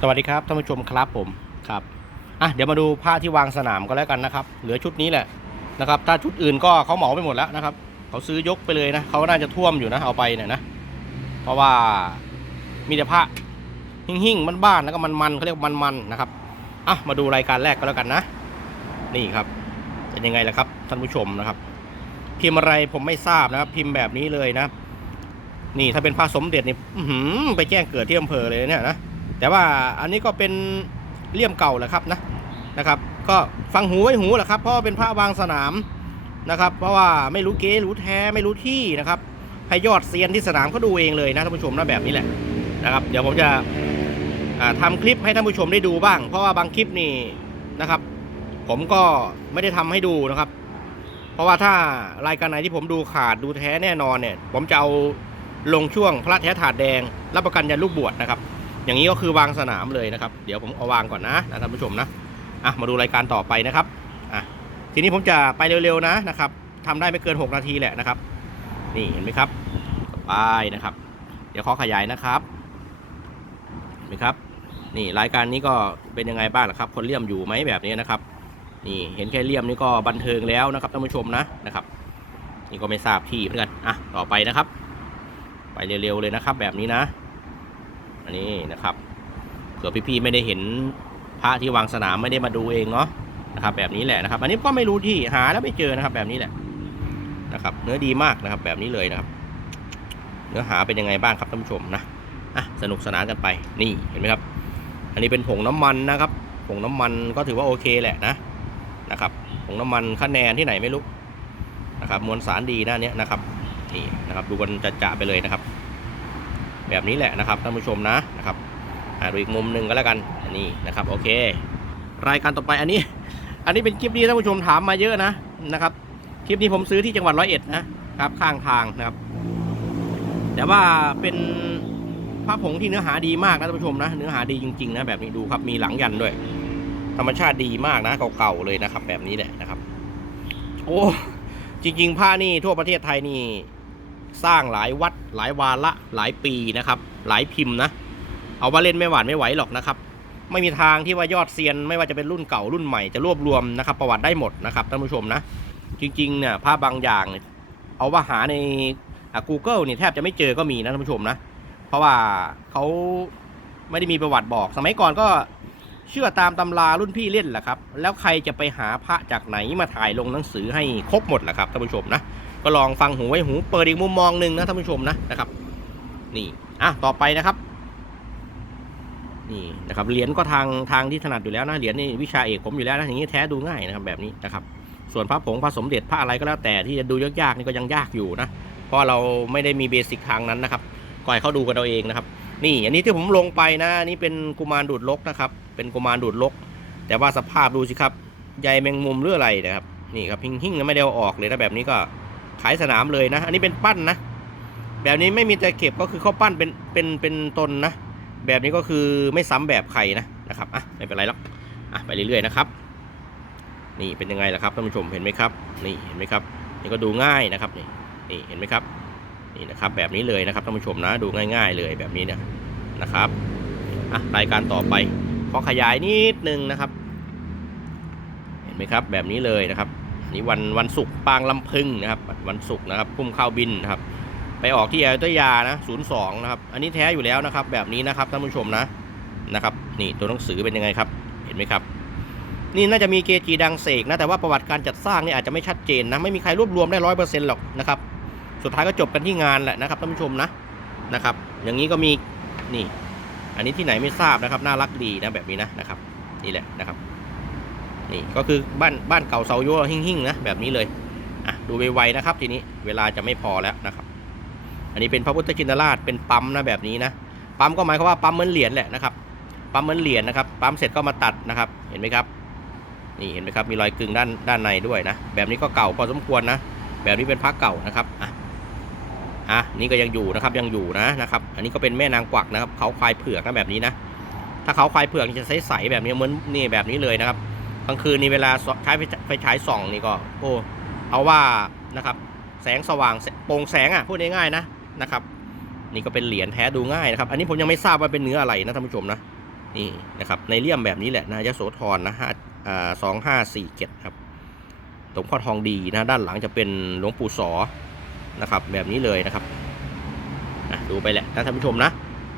สวัสดีครับท่านผู้ชมครับผมครับอะเดี๋ยวมาดูผ้าที่วางสนามก็แล้วกันนะครับ เหลือชุดนี้แหละนะครับ ถ้าชุดอื่นก็เขาเหมาไปหมดแล้วนะครับเขาซื้อยกไปเลยนะเขาน่าจะท่วมอยู่นะเอาไปเนี่ยนะ เพราะว่ามีแต่ผ้าหิ่งๆบ้านแล้วก็มันๆเขาเรียกมันๆนะครับอะมาดูรายการแรกก็แล้วกันนะ นี่ครับเป็นยังไงล่ะครับท่านผู้ชมนะครับ พิมพ์อะไรผมไม่ทราบนะครับ พิมพ์แบบนี้เลยนะ นี่ถ้าเป็นผ้าสมเด็จนี่อืไปแจ้งเกิดที่อำเภอเลยเนี่ยนะ แต่ว่าอันนี้ก็เป็นเลี่ยมเก่าแหละครับนะนะครับ ก็ฟังหูไว้หูแหละครับ เพราะเป็นผ้าวางสนามนะครับ เพราะว่าไม่รู้เก๊รู้แท้ไม่รู้ที่นะครับให้ยอดเซียนที่สนามเขาดูเองเลยนะท่านผู้ชมนะแบบนี้แหละนะครับ เดี๋ยวผมจะอ่าทำคลิปให้ท่านผู้ชมได้ดูบ้าง เพราะว่าบางคลิปนี่นะครับ ผมก็ไม่ได้ทำให้ดูนะครับ เพราะว่าถ้ารายการไหนที่ผมดูขาดดูแท้แน่นอนเนี่ย ผมจะเอาลงช่วงพระแท้ถาดแดง รับประกันยันลูกบวชนะครับ อย่างนี้ก็คือวางสนามเลยนะครับ เดี๋ยวผมเอาวางก่อนนะนะท่านผู้ชมนะอะมาดูรายการต่อไปนะครับอะทีนี้ผมจะไปเร็วๆนะนะครับทำได้ไม่เกิน 6 นาทีแหละนะครับ นี่เห็นไหมครับไปนะครับ เดี๋ยวขอขยายนะครับเห็นไหมครับ นี่รายการนี้ก็เป็นยังไงบ้างล่ะครับ คนเลี่ยมอยู่ไหมแบบนี้นะครับ นี่เห็นแค่เลี่ยมนี่ก็บันเทิงแล้วนะครับท่านผู้ชมนะนะครับ นี่ก็ไม่ทราบที่เหมือนกันอะต่อไปนะครับ ไปเร็วๆเลยนะครับ แบบนี้นะ อันนี้นะครับ เผื่อพี่ๆไม่ได้เห็นพระที่วางสนามไม่ได้มาดูเองเนาะนะครับ แบบนี้แหละนะครับ อันนี้ก็ไม่รู้ที่หาแล้วไม่เจอนะครับ แบบนี้แหละนะครับ เนื้อดีมากนะครับ แบบนี้เลยนะครับ เนื้อหาเป็นยังไงบ้างครับท่านผู้ชมนะอะสนุกสนานกันไปนี่เห็นไหมครับ อันนี้เป็นผงน้ำมันนะครับผงน้ำมันก็ถือว่าโอเคแหละนะนะครับผงน้ำมันคะแนนที่ไหนไม่รู้นะครับ มวลสารดีนะเนี้ยนะครับนี่นะครับ ดูกันจะๆไปเลยนะครับ แบบนี้แหละนะครับท่านผู้ชมนะนะครับดูอีกมุมหนึ่งก็แล้วกันอันนี้นะครับโอเค รายการต่อไปอันนี้ อันนี้เป็นคลิปที่ท่านผู้ชมถามมาเยอะนะนะครับ คลิปนี้ผมซื้อที่จังหวัดร้อยเอ็ดนะครับข้างทางนะครับ แต่ว่าเป็นผ้าผงที่เนื้อหาดีมากนะท่านผู้ชมนะเนื้อหาดีจริงๆนะแบบนี้ดูครับมีหลังยันด้วย ธรรมชาติดีมากนะเก่าๆเลยนะครับ แบบนี้แหละนะครับ โอ้จริง ๆ ผ้านี่ทั่วประเทศไทยนี่ สร้างหลายวัดหลายวาระหลายปีนะครับ หลายพิมพ์นะ เอาว่าเล่นไม่หวานไม่ไหวหรอกนะครับ ไม่มีทางที่ว่ายอดเซียน ไม่ว่าจะเป็นรุ่นเก่ารุ่นใหม่จะรวบรวมนะครับประวัติได้หมดนะครับท่านผู้ชมนะ จริงๆเนี่ยภาพบางอย่าง เอาว่าหาใน Google เนี่ยแทบจะไม่เจอก็มีนะท่านผู้ชมนะ เพราะว่าเขาไม่ได้มีประวัติบอก สมัยก่อนก็เชื่อตามตำรารุ่นพี่เล่นแหละครับ แล้วใครจะไปหาพระจากไหนมาถ่ายลงหนังสือให้ครบหมดแหละครับท่านผู้ชมนะ ก็ลองฟังหูไว้หูเปิดอีกมุมมองหนึ่งนะท่านผู้ชมนะนะครับ นี่อะต่อไปนะครับนี่นะครับเหรียญก็ทางทางที่ถนัดอยู่แล้วนะเหรียญนี่วิชาเอกผมอยู่แล้วนะอย่างนี้แท้ดูง่ายนะครับแบบนี้นะครับ ส่วนพระผงพระสมเด็จพระอะไรก็แล้วแต่ที่จะดูยากๆนี่ก็ยังยากอยู่นะเพราะเราไม่ได้มีเบสิกทางนั้นนะครับก่อยเขาดูกันเอาเองนะครับ นี่อันนี้ที่ผมลงไปนะนนี่เป็นกุมารดูดลกนะครับ เป็นกุมารดูดลก แต่ว่าสภาพดูสิครับใยแมงมุมหรืออะไรนะครับนี่ครับหิ่งๆนะไม่ได้เอาออกเลยนะแบบนี้ก็ ขายสนามเลยนะ อันนี้เป็นปั้นนะ แบบนี้ไม่มีตะเข็บก็คือเขาปั้นเป็นเป็นเป็นตนนะ แบบนี้ก็คือไม่ซ้ำแบบใครนะนะครับอะไม่เป็นไรหรอกอะไปเรื่อยๆนะครับนี่เป็นยังไงล่ะครับท่านผู้ชมเห็นไหมครับ นี่เห็นไหมครับนี่ก็ดูง่ายนะครับนี่นี่เห็นไหมครับนี่นะครับแบบนี้เลยนะครับท่านผู้ชมนะดูง่าย ๆ เลยแบบนี้เนี่ยนะครับอะรายการต่อไปขอขยายนิดนึงนะครับ เห็นไหมครับแบบนี้เลยนะครับ นี่วันวันศุกร์ปางลำพึงนะครับ วันศุกร์นะครับพุ่มข้าวบินนะครับ ไปออกที่อยุธยานะศูนย์สองนะครับ อันนี้แท้อยู่แล้วนะครับ แบบนี้นะครับท่านผู้ชมนะนะครับ นี่ตัวหนังสือเป็นยังไงครับ เห็นไหมครับ นี่น่าจะมีเกจีดังเสกนะแต่ว่าประวัติการจัดสร้างนี่อาจจะไม่ชัดเจนนะไม่มีใครรวบรวมได้ร้อยเปอร์เซ็นต์หรอกนะครับ สุดท้ายก็จบกันที่งานแหละนะครับท่านผู้ชมนะนะครับ อย่างนี้ก็มีนี่ อันนี้ที่ไหนไม่ทราบนะครับ น่ารักดีนะแบบนี้นะนะครับ นี่แหละนะครับ นี่ก็คือบ้านบ้านเก่าเสาโยหิ่งๆนะแบบนี้เลยอะดูไวๆนะครับทีนี้เวลาจะไม่พอแล้วนะครับ อันนี้เป็นพระพุทธชินราชเป็นปั๊มนะแบบนี้นะปั๊มก็หมายความว่าปั๊มเหมือนเหรียญแหละนะครับปั๊มเหมือนเหรียญนะครับปั๊มเสร็จก็มาตัดนะครับ เห็นไหมครับ นี่เห็นไหมครับมีรอยกึ่งด้านด้านในด้วยนะแบบนี้ก็เก่าพอสมควรนะแบบนี้เป็นพระเก่านะครับอะอะนี่ก็ยังอยู่นะครับยังอยู่นะนะครับ อันนี้ก็เป็นแม่นางกวักนะครับเขาควายเผือกนะแบบนี้นะถ้าเขาควายเผือกจะใสๆแบบนี้เหมือนนี่แบบนี้เลยนะครับ กลางคืนนี่เวลาใช้ไฟฉายส่องนี่ก็ โอ้เอาว่านะครับ แสงสว่างโปร่งแสงอะพูดง่ายๆนะนะครับ นี่ก็เป็นเหรียญแท้ดูง่ายนะครับ อันนี้ผมยังไม่ทราบว่าเป็นเนื้ออะไรนะท่านผู้ชมนะนี่นะครับในเลี่ยมแบบนี้แหละนะยโสธรนะฮะสองห้าสี่เจ็ดครับหลวงพ่อทองดีนะด้านหลังจะเป็นหลวงปู่สอนะครับ แบบนี้เลยนะครับดูไปแหละนะท่านผู้ชมนะ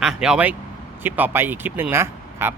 อะเดี๋ยวเอาไว้คลิปต่อไปอีกคลิปหนึ่งนะครับ